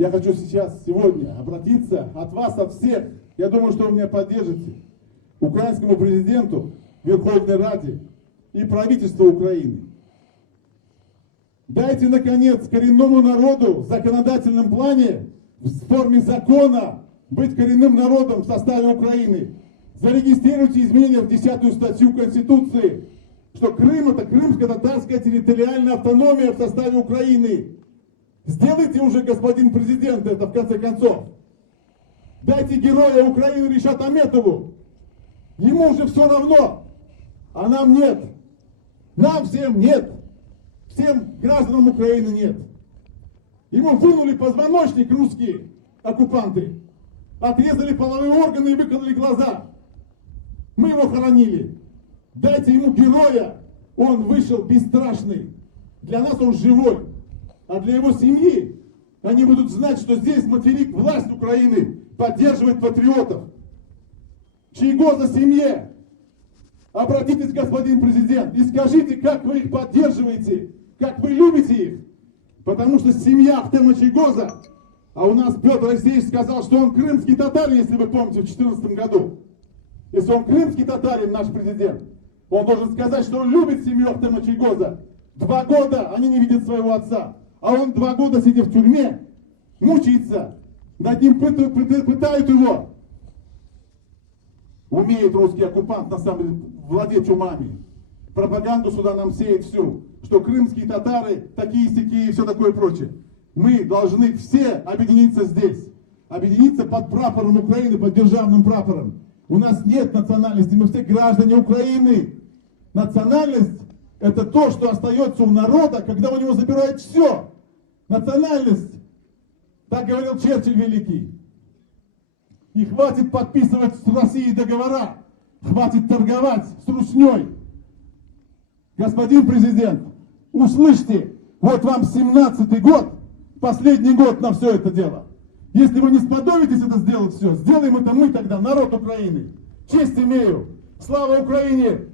Я хочу сейчас, сегодня обратиться от вас, от всех, я думаю, что вы меня поддержите, украинскому президенту, Верховной Раде и правительству Украины. Дайте, наконец, коренному народу в законодательном плане, в форме закона, быть коренным народом в составе Украины. Зарегистрируйте изменения в 10 статью Конституции, что Крым — это крымско-татарская территориальная автономия в составе Украины. Сделайте уже, господин президент, это в конце концов. Дайте героя Украины Ришату Аметову. Ему уже все равно, а нам нет. Нам всем нет. Всем гражданам Украины нет. Ему вынули позвоночник русские оккупанты. Отрезали половые органы и выкололи глаза. Мы его хоронили. Дайте ему героя. Он вышел бесстрашный. Для нас он живой. А для его семьи они будут знать, что здесь материк, власть Украины поддерживает патриотов. Чайгоза семье. Обратитесь, господин президент, и скажите, как вы их поддерживаете, как вы любите их. Потому что семья Ахтема Чайгоза, а у нас Петр Алексеевич сказал, что он крымский татарин, если вы помните, в 2014 году. Если он крымский татарин, наш президент, он должен сказать, что он любит семью Ахтема Чайгоза. 2 года они не видят своего отца. А он 2 года, сидя в тюрьме, мучается. Над ним пытают его. Умеет русский оккупант, на самом деле, владеть умами. Пропаганду сюда нам сеет всю. Что крымские татары такие-сякие и все такое прочее. Мы должны все объединиться здесь. Объединиться под прапором Украины, под державным прапором. У нас нет национальности, мы все граждане Украины. Национальность — это то, что остается у народа, когда у него забирают все. Национальность, так говорил Черчилль великий. И хватит подписывать с Россией договора, хватит торговать с русней. Господин президент, услышьте, вот вам 17-й год, последний год на все это дело. Если вы не сподобитесь это сделать все, сделаем это мы тогда, народ Украины. Честь имею. Слава Украине!